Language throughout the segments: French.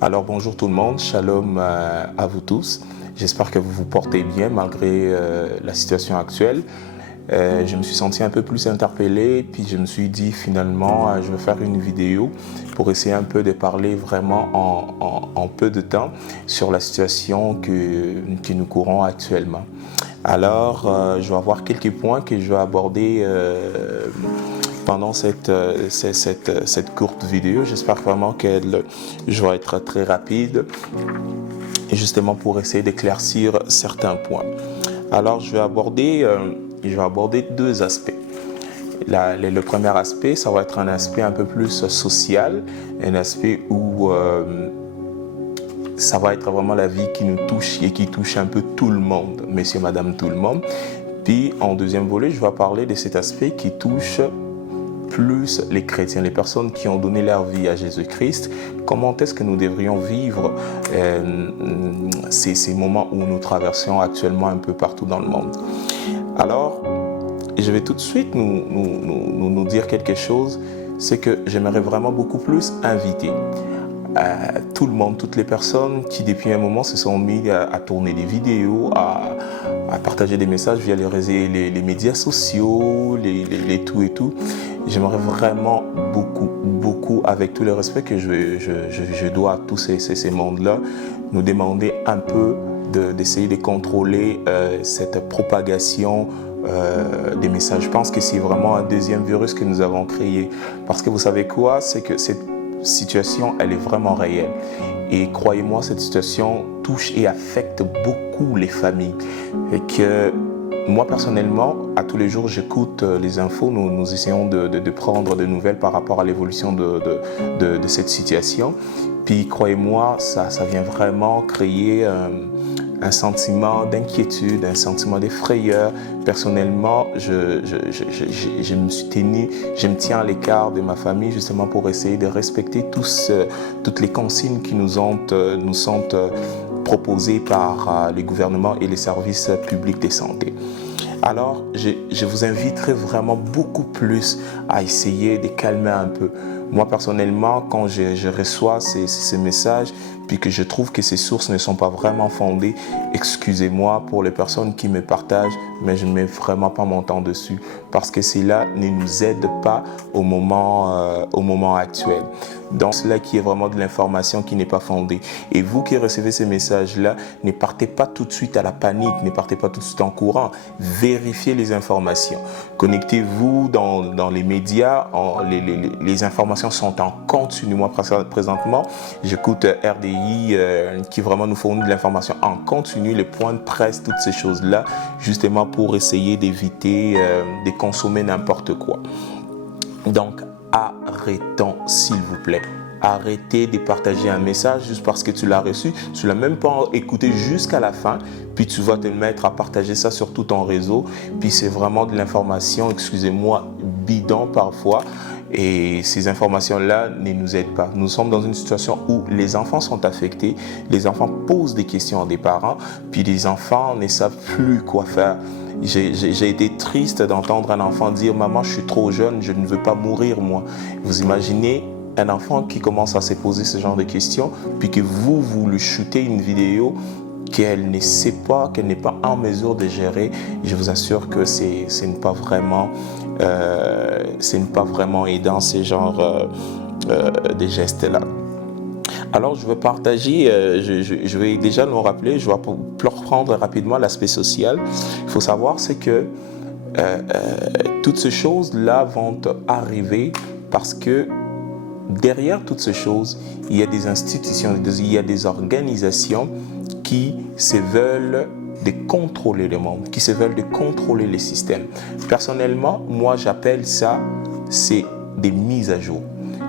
Alors bonjour tout le monde, shalom à vous tous. J'espère que vous vous portez bien malgré la situation actuelle. Je me suis senti un peu plus interpellé, puis je me suis dit finalement je vais faire une vidéo pour essayer un peu de parler vraiment en peu de temps sur la situation que nous courons actuellement. Alors je vais avoir quelques points que je vais aborder pendant cette courte vidéo. J'espère vraiment que je vais être très rapide, justement pour essayer d'éclaircir certains points. Alors je vais aborder deux aspects. Le premier aspect, ça va être un aspect un peu plus social, un aspect où ça va être vraiment la vie qui nous touche et qui touche un peu tout le monde, monsieur, madame, tout le monde. Puis en deuxième volet, je vais parler de cet aspect qui touche plus les chrétiens, les personnes qui ont donné leur vie à Jésus-Christ. Comment est-ce que nous devrions vivre ces moments où nous traversons actuellement un peu partout dans le monde? Alors, je vais tout de suite nous dire quelque chose, c'est que j'aimerais vraiment beaucoup plus inviter tout le monde, toutes les personnes qui depuis un moment se sont mis à tourner des vidéos, à partager des messages via les médias sociaux, les tout et tout. J'aimerais vraiment beaucoup, avec tout le respect que je dois à tous ces mondes-là, nous demander un peu d'essayer de contrôler cette propagation des messages. Je pense que c'est vraiment un deuxième virus que nous avons créé. Parce que vous savez quoi? C'est que cette situation, elle est vraiment réelle. Et croyez-moi, cette situation touche et affecte beaucoup les familles. Et que moi, personnellement, à tous les jours, j'écoute les infos. Nous essayons de prendre des nouvelles par rapport à l'évolution de cette situation. Puis, croyez-moi, ça vient vraiment créer un sentiment d'inquiétude, un sentiment d'effrayeur. Personnellement, je me tiens à l'écart de ma famille justement pour essayer de respecter toutes les consignes qui nous sont proposées par les gouvernements et les services publics de santé. Alors, je vous inviterai vraiment beaucoup plus à essayer de calmer un peu. Moi, personnellement, quand je reçois ces messages, puis que je trouve que ces sources ne sont pas vraiment fondées, excusez-moi pour les personnes qui me partagent, mais je ne mets vraiment pas mon temps dessus, parce que cela ne nous aide pas au moment actuel. Donc, cela qui est vraiment de l'information qui n'est pas fondée. Et vous qui recevez ces messages-là, ne partez pas tout de suite à la panique, ne partez pas tout de suite en courant. Vérifiez les informations. Connectez-vous dans les médias. Les informations sont en continu. Moi, présentement, j'écoute RDI qui vraiment nous fournit de l'information en continu, les points de presse, toutes ces choses-là, justement pour essayer d'éviter de consommer n'importe quoi. Donc, arrêtons, s'il vous plaît. Arrêtez de partager un message juste parce que tu l'as reçu. Tu ne l'as même pas écouté jusqu'à la fin. Puis tu vas te mettre à partager ça sur tout ton réseau. Puis c'est vraiment de l'information, excusez-moi, bidon parfois. Et ces informations-là ne nous aident pas. Nous sommes dans une situation où les enfants sont affectés. Les enfants posent des questions à des parents. Puis les enfants ne savent plus quoi faire. J'ai été triste d'entendre un enfant dire « Maman, je suis trop jeune, je ne veux pas mourir, moi. » Vous imaginez un enfant qui commence à se poser ce genre de questions, puis que vous lui shootez une vidéo qu'elle ne sait pas, qu'elle n'est pas en mesure de gérer. Je vous assure que ce n'est pas vraiment aidant, ces genres de gestes-là. Alors, je vais partager, je vais déjà nous rappeler, je vais reprendre rapidement l'aspect social. Il faut savoir, c'est que toutes ces choses-là vont arriver parce que derrière toutes ces choses, il y a des institutions, il y a des organisations qui se veulent de contrôler le monde, qui se veulent de contrôler les systèmes. Personnellement, moi, j'appelle ça, c'est des mises à jour.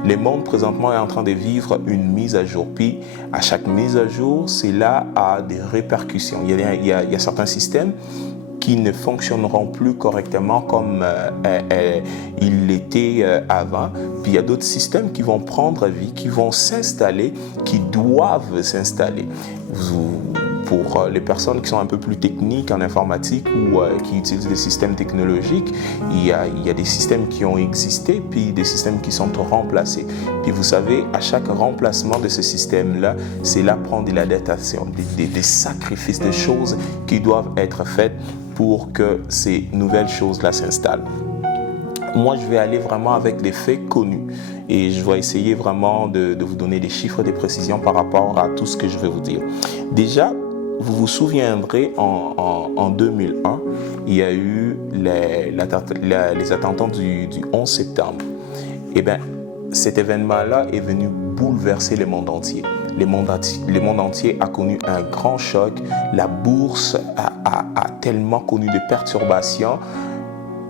Le monde présentement est en train de vivre une mise à jour. Puis, à chaque mise à jour, cela a des répercussions. Il y a certains systèmes qui ne fonctionneront plus correctement comme ils l'étaient avant. Puis il y a d'autres systèmes qui vont prendre vie, qui vont s'installer, qui doivent s'installer. Vous pour les personnes qui sont un peu plus techniques en informatique ou qui utilisent des systèmes technologiques, il y a des systèmes qui ont existé, puis des systèmes qui sont remplacés. Puis vous savez, à chaque remplacement de ce système-là, c'est là prendre de l'adaptation, des sacrifices, des choses qui doivent être faites pour que ces nouvelles choses-là s'installent. Moi, je vais aller vraiment avec des faits connus et je vais essayer vraiment de vous donner des chiffres, des précisions par rapport à tout ce que je vais vous dire. Déjà, vous vous souviendrez, en 2001, il y a eu les attentats du 11 septembre. Eh bien, cet événement-là est venu bouleverser le monde entier. Le monde entier a connu un grand choc. La bourse a tellement connu de perturbations.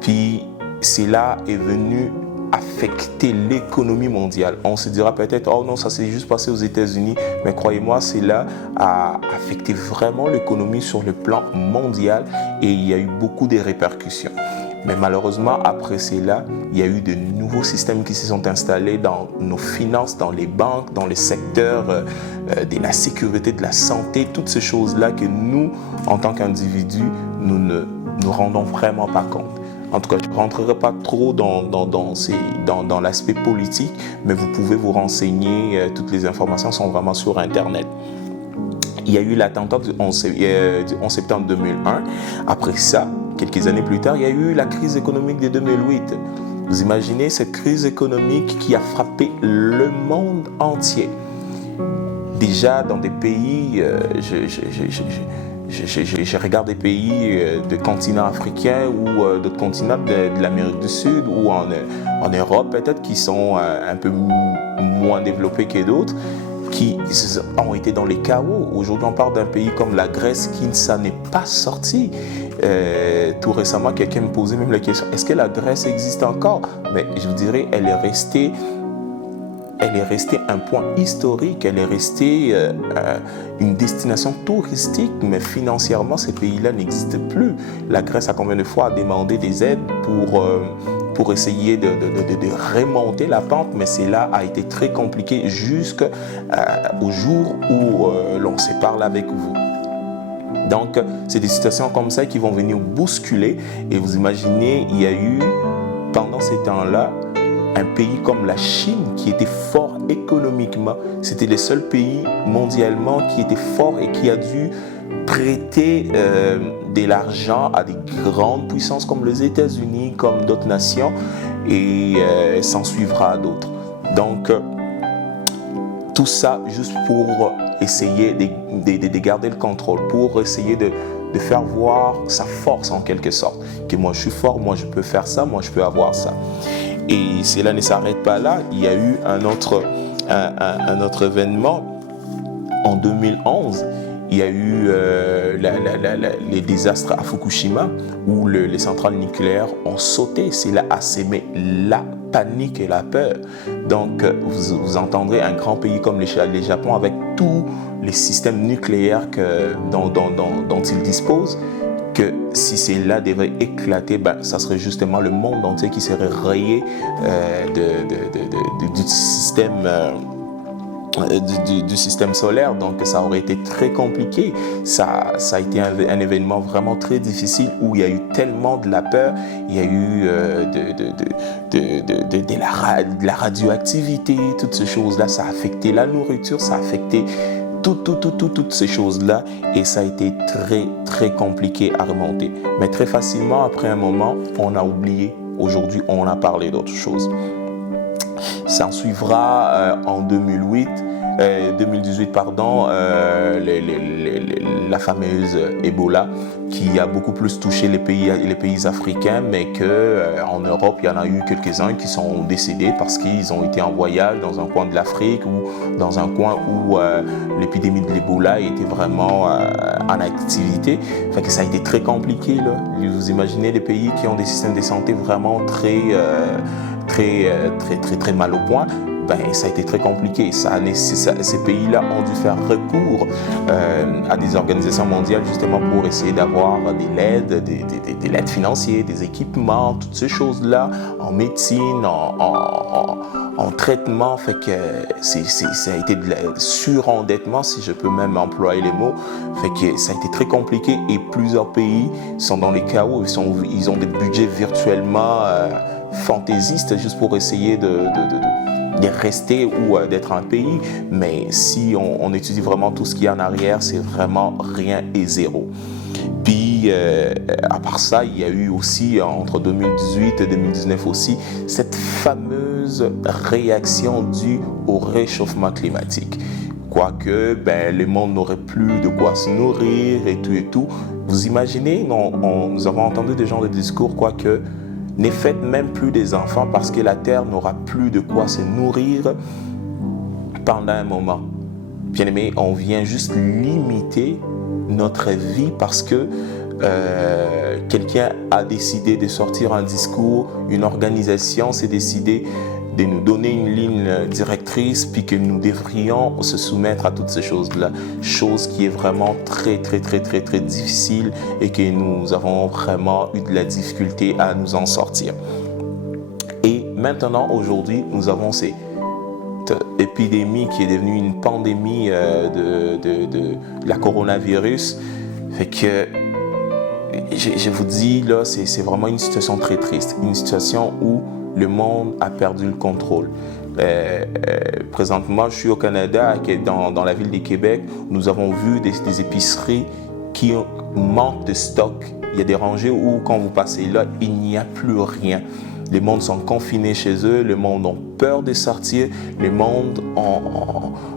Puis, cela est venu affecter l'économie mondiale. On se dira peut-être, oh non, ça s'est juste passé aux États-Unis, mais croyez-moi, cela a affecté vraiment l'économie sur le plan mondial et il y a eu beaucoup de répercussions. Mais malheureusement, après cela, il y a eu de nouveaux systèmes qui se sont installés dans nos finances, dans les banques, dans les secteurs de la sécurité, de la santé, toutes ces choses-là que nous, en tant qu'individus, nous ne nous rendons vraiment pas compte. En tout cas, je ne rentrerai pas trop dans l'aspect politique, mais vous pouvez vous renseigner, toutes les informations sont vraiment sur Internet. Il y a eu l'attentat du 11 septembre 2001. Après ça, quelques années plus tard, il y a eu la crise économique de 2008. Vous imaginez cette crise économique qui a frappé le monde entier. Déjà, dans des pays, je regarde des pays de continent africain ou d'autres continents de l'Amérique du Sud ou en Europe peut-être qui sont un peu moins développés que d'autres, qui ont été dans les chaos. Aujourd'hui, on parle d'un pays comme la Grèce qui ne s'en est pas sorti. Tout récemment, quelqu'un me posait même la question, est-ce que la Grèce existe encore? Mais je vous dirais, elle est restée un point historique, elle est restée une destination touristique, mais financièrement, ces pays-là n'existent plus. La Grèce a combien de fois demandé des aides pour essayer de remonter la pente, mais cela a été très compliqué jusqu'au jour où l'on se parle avec vous. Donc, c'est des situations comme ça qui vont venir bousculer. Et vous imaginez, il y a eu, pendant ces temps-là, un pays comme la Chine qui était fort économiquement. C'était le seul pays mondialement qui était fort et qui a dû prêter de l'argent à des grandes puissances comme les États-Unis, comme d'autres nations, et s'en suivra d'autres. Donc, tout ça juste pour essayer de garder le contrôle, pour essayer de faire voir sa force en quelque sorte. Que moi je suis fort, moi je peux faire ça, moi je peux avoir ça. Et cela ne s'arrête pas là. Il y a eu un autre événement en 2011. Il y a eu les désastres à Fukushima où les centrales nucléaires ont sauté. Cela a sémé la panique et la peur. Donc, vous entendrez un grand pays comme le Japon avec tous les systèmes nucléaires dont il dispose, que si cela devait éclater, ça serait justement le monde entier qui serait rayé du système. Du système solaire, donc ça aurait été très compliqué. Ça a été un événement vraiment très difficile où il y a eu tellement de la peur, il y a eu de la radioactivité, toutes ces choses-là, ça a affecté la nourriture, ça a affecté toutes ces choses-là et ça a été très très compliqué à remonter. Mais très facilement, après un moment, on a oublié. Aujourd'hui, on a parlé d'autres choses. Ça en suivra en 2018, la fameuse Ebola qui a beaucoup plus touché les pays africains, mais qu'en Europe, il y en a eu quelques-uns qui sont décédés parce qu'ils ont été en voyage dans un coin de l'Afrique ou dans un coin où l'épidémie de l'Ebola était vraiment en activité. Fait que ça a été très compliqué, là. Vous imaginez des pays qui ont des systèmes de santé vraiment très mal au point. ça a été très compliqué. Ces pays-là ont dû faire recours à des organisations mondiales justement pour essayer d'avoir de l'aide, de l'aide financière, des équipements, toutes ces choses-là, en médecine, en traitement. Fait que ça a été de surendettement, si je peux même employer les mots. Fait que ça a été très compliqué et plusieurs pays sont dans les chaos. Ils ont des budgets virtuellement fantaisistes juste pour essayer de rester ou d'être un pays. Mais si on étudie vraiment tout ce qu'il y a en arrière, c'est vraiment rien et zéro. Puis, à part ça, il y a eu aussi, entre 2018 et 2019 aussi, cette fameuse réaction due au réchauffement climatique. Quoique, le monde n'aurait plus de quoi se nourrir et tout. Vous imaginez, nous avons entendu des gens de discours, quoique, ne faites même plus des enfants parce que la terre n'aura plus de quoi se nourrir pendant un moment. Bien aimé, on vient juste limiter notre vie parce que quelqu'un a décidé de sortir un discours, une organisation s'est décidée de nous donner une ligne directrice, puis que nous devrions se soumettre à toutes ces choses-là, chose qui est vraiment très difficile et que nous avons vraiment eu de la difficulté à nous en sortir. Et maintenant, aujourd'hui, nous avons cette épidémie qui est devenue une pandémie de la coronavirus. Fait que je vous dis, là, c'est vraiment une situation très triste, une situation où le monde a perdu le contrôle. Présentement, je suis au Canada, dans la ville de Québec. Nous avons vu des épiceries qui manquent de stock. Il y a des rangées où, quand vous passez là, il n'y a plus rien. Les mondes sont confinés chez eux, les mondes ont peur de sortir, les mondes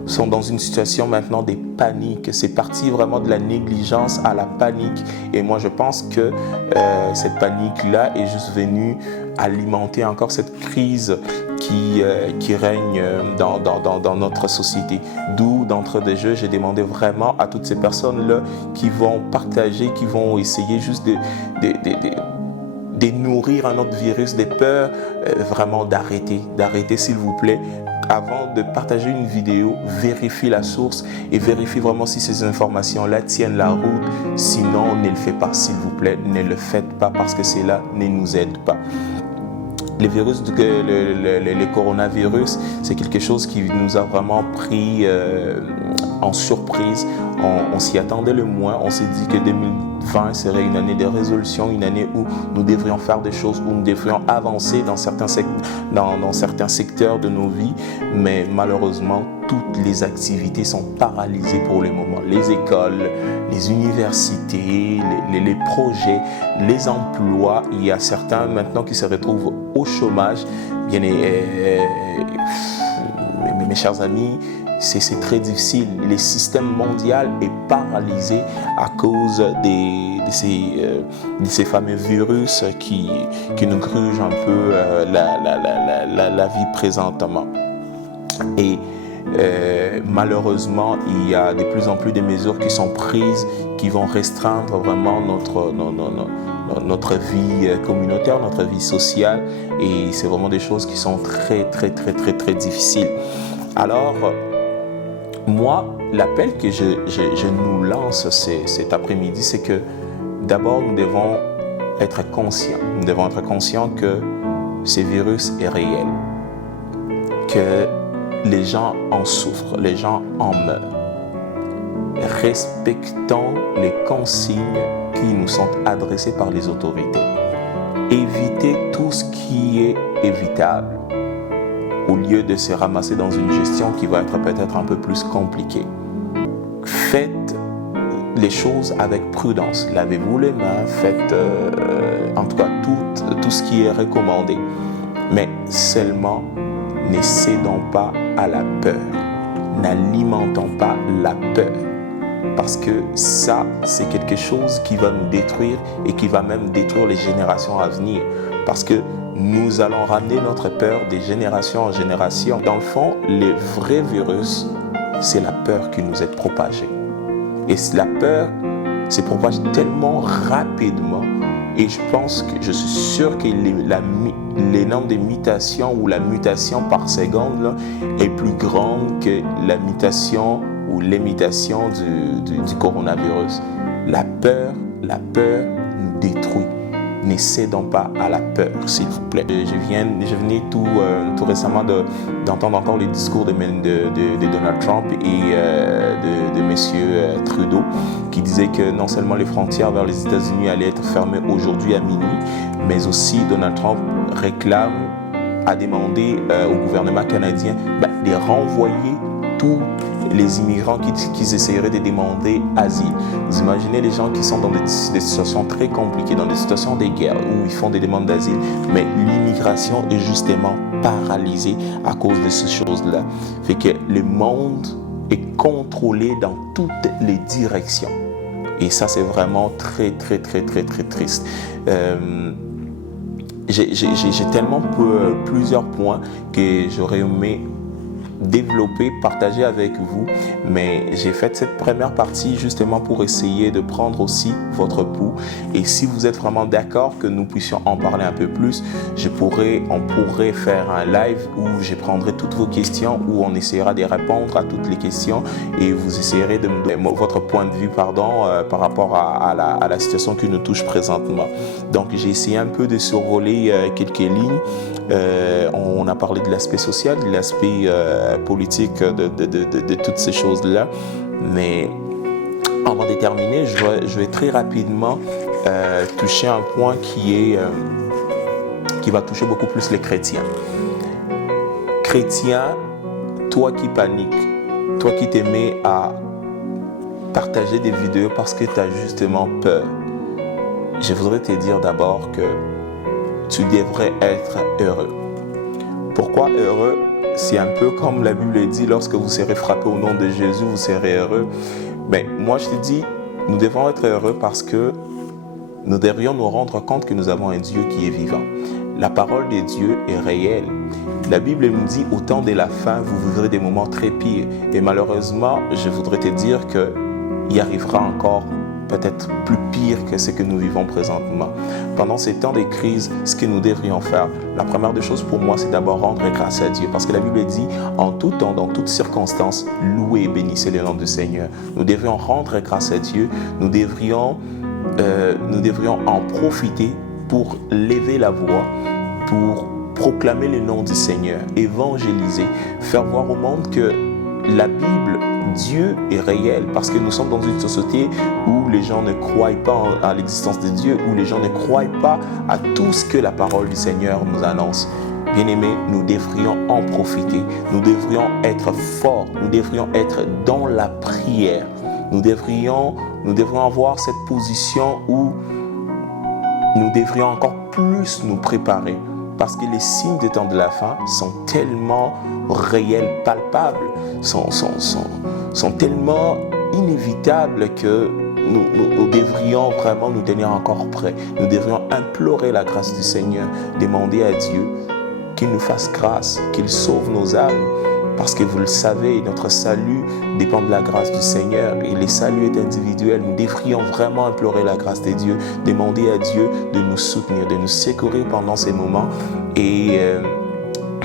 sont dans une situation maintenant de panique. C'est parti vraiment de la négligence à la panique. Et moi, je pense que cette panique-là est juste venue alimenter encore cette crise qui règne dans notre société. D'où, d'entre des jeux, j'ai demandé vraiment à toutes ces personnes-là qui vont partager, qui vont essayer juste de nourrir un autre virus, des peurs, vraiment d'arrêter s'il vous plaît. Avant de partager une vidéo, vérifie la source et vérifie vraiment si ces informations-là tiennent la route. Sinon, ne le faites pas, s'il vous plaît. Ne le faites pas parce que cela ne nous aide pas. Le coronavirus, c'est quelque chose qui nous a vraiment pris en surprise. On s'y attendait le moins. On s'est dit que 2020 serait une année de résolution, une année où nous devrions faire des choses, où nous devrions avancer dans certains secteurs de nos vies. Mais malheureusement, toutes les activités sont paralysées pour le moment. Les écoles, les universités, les projets, les emplois. Il y a certains maintenant qui se retrouvent au chômage. Bien, mes chers amis, c'est très difficile. Le système mondial est paralysé à cause de ces fameux virus qui nous grugent un peu la vie présentement. Et malheureusement, il y a de plus en plus de mesures qui sont prises qui vont restreindre vraiment notre vie communautaire, notre vie sociale. Et c'est vraiment des choses qui sont très difficiles. Alors, moi, l'appel que je nous lance cet après-midi, c'est que d'abord, nous devons être conscients. Nous devons être conscients que ce virus est réel, que les gens en souffrent, les gens en meurent. Respectons les consignes qui nous sont adressées par les autorités. Évitez tout ce qui est évitable, au lieu de se ramasser dans une gestion qui va être peut-être un peu plus compliquée. Faites les choses avec prudence. Lavez-vous les mains, faites en tout cas tout ce qui est recommandé. Mais seulement, ne cédons pas à la peur. N'alimentons pas la peur. Parce que ça, c'est quelque chose qui va nous détruire et qui va même détruire les générations à venir. Parce que nous allons ramener notre peur de génération en génération. Dans le fond, le vrai virus, c'est la peur qui nous est propagée. Et la peur se propage tellement rapidement Et je suis sûr que les nombres de mutations ou la mutation par seconde là, est plus grande que la mutation ou l'imitation du coronavirus. La peur nous détruit. Ne cédons pas à la peur, s'il vous plaît. Je venais tout récemment d'entendre encore les discours de Donald Trump et de M. Trudeau, qui disaient que non seulement les frontières vers les États-Unis allaient être fermées aujourd'hui à minuit, mais aussi Donald Trump a demandé au gouvernement canadien de renvoyer tous les immigrants qui essaieraient de demander asile. Vous imaginez les gens qui sont dans des situations très compliquées, dans des situations de guerre où ils font des demandes d'asile, mais l'immigration est justement paralysée à cause de ces choses-là. Fait que le monde est contrôlé dans toutes les directions. Et ça, c'est vraiment très, très, très, très, très triste. J'ai tellement plusieurs points que j'aurais aimé développer, partager avec vous, mais j'ai fait cette première partie justement pour essayer de prendre aussi votre pouls, et si vous êtes vraiment d'accord que nous puissions en parler un peu plus, on pourrait faire un live où je prendrai toutes vos questions, où on essaiera de répondre à toutes les questions et vous essayerez de me donner votre point de vue par rapport à la situation qui nous touche présentement. Donc j'ai essayé un peu de survoler quelques lignes. On a parlé de l'aspect social, de l'aspect politique, de toutes ces choses-là. Mais avant de terminer, je vais très rapidement toucher un point qui va toucher beaucoup plus les chrétiens. Chrétien, toi qui paniques, toi qui t'aimais à partager des vidéos parce que tu as justement peur, je voudrais te dire d'abord que tu devrais être heureux. Pourquoi heureux? C'est un peu comme la Bible dit, lorsque vous serez frappé au nom de Jésus, vous serez heureux. Mais moi je te dis, nous devons être heureux parce que nous devrions nous rendre compte que nous avons un Dieu qui est vivant. La parole de Dieu est réelle. La Bible nous dit, au temps de la fin, vous vivrez des moments très pires. Et malheureusement, je voudrais te dire qu'il y arrivera encore peut-être plus pire que ce que nous vivons présentement. Pendant ces temps de crise, ce que nous devrions faire, la première des choses pour moi, c'est d'abord rendre grâce à Dieu. Parce que la Bible dit, en tout temps, dans toutes circonstances, louez et bénissez le nom du Seigneur. Nous devrions rendre grâce à Dieu. Nous devrions en profiter pour lever la voix, pour proclamer le nom du Seigneur, évangéliser, faire voir au monde que la Bible, Dieu est réel, parce que nous sommes dans une société où les gens ne croient pas à l'existence de Dieu, où les gens ne croient pas à tout ce que la parole du Seigneur nous annonce. Bien-aimés, nous devrions en profiter, nous devrions être forts, nous devrions être dans la prière, nous devrions avoir cette position où nous devrions encore plus nous préparer, parce que les signes des temps de la fin sont tellement réels, palpables, sont tellement inévitables que nous devrions vraiment nous tenir encore prêts. Nous devrions implorer la grâce du Seigneur, demander à Dieu qu'il nous fasse grâce, qu'il sauve nos âmes, parce que vous le savez, notre salut dépend de la grâce du Seigneur et le salut est individuel. Nous devrions vraiment implorer la grâce de Dieu, demander à Dieu de nous soutenir, de nous secourir pendant ces moments et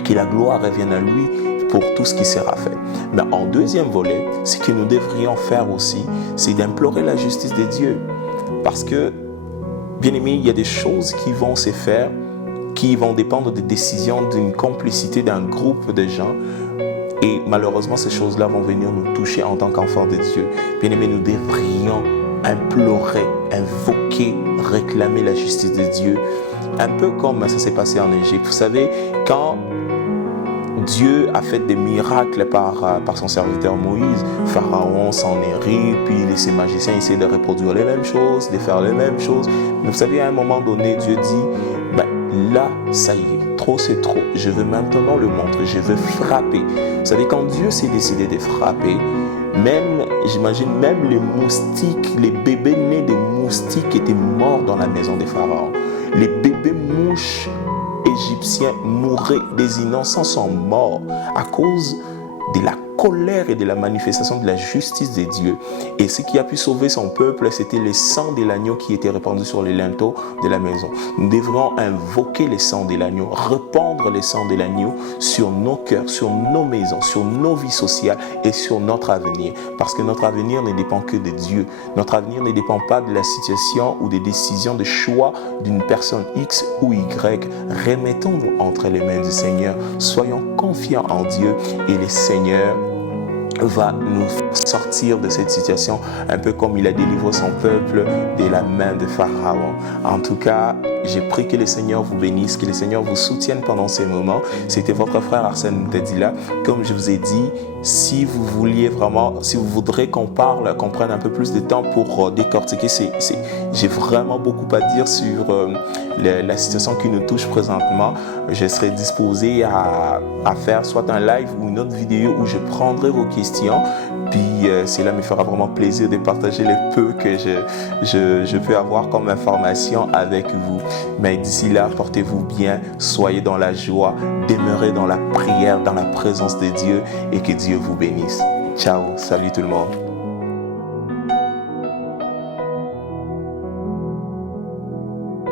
que la gloire revienne à lui pour tout ce qui sera fait. Mais en deuxième volet, ce que nous devrions faire aussi, c'est d'implorer la justice de Dieu. Parce que, bien aimé, il y a des choses qui vont se faire, qui vont dépendre des décisions d'une complicité d'un groupe de gens. Et malheureusement, ces choses-là vont venir nous toucher en tant qu'enfants de Dieu. Bien aimé, nous devrions implorer, invoquer, réclamer la justice de Dieu. Un peu comme ça s'est passé en Égypte. Vous savez, quand Dieu a fait des miracles par son serviteur Moïse, Pharaon s'en est ri, puis ses magiciens essaient de reproduire les mêmes choses, de faire les mêmes choses. Mais vous savez, à un moment donné, Dieu dit, là, ça y est, trop c'est trop, je veux maintenant le montrer, je veux frapper. Vous savez, quand Dieu s'est décidé de frapper, j'imagine même les moustiques, les bébés nés des moustiques étaient morts dans la maison des pharaons. Les bébés mouches égyptiens mouraient, des innocents sont morts à cause de la colère et de la manifestation de la justice de Dieu. Et ce qui a pu sauver son peuple, c'était le sang de l'agneau qui était répandu sur les linteaux de la maison. Nous devrons invoquer le sang de l'agneau, répandre le sang de l'agneau sur nos cœurs, sur nos maisons, sur nos vies sociales et sur notre avenir. Parce que notre avenir ne dépend que de Dieu. Notre avenir ne dépend pas de la situation ou des décisions, de choix d'une personne X ou Y. Remettons-nous entre les mains du Seigneur. Soyons confiants en Dieu et le Seigneur va nous sortir de cette situation, un peu comme il a délivré son peuple de la main de Pharaon. En tout cas, j'ai prié que le Seigneur vous bénisse, que le Seigneur vous soutienne pendant ces moments. C'était votre frère Arsène Moutadila. Comme je vous ai dit, si vous vouliez vraiment, si vous voudrez qu'on parle, qu'on prenne un peu plus de temps pour décortiquer j'ai vraiment beaucoup à dire sur la situation qui nous touche présentement. Je serai disposé à faire soit un live ou une autre vidéo où je prendrai vos questions. Puis cela me fera vraiment plaisir de partager les peu que je peux avoir comme information avec vous. Mais d'ici là, portez-vous bien, soyez dans la joie, demeurez dans la prière, dans la présence de Dieu et que Dieu vous bénisse. Ciao, salut tout le monde.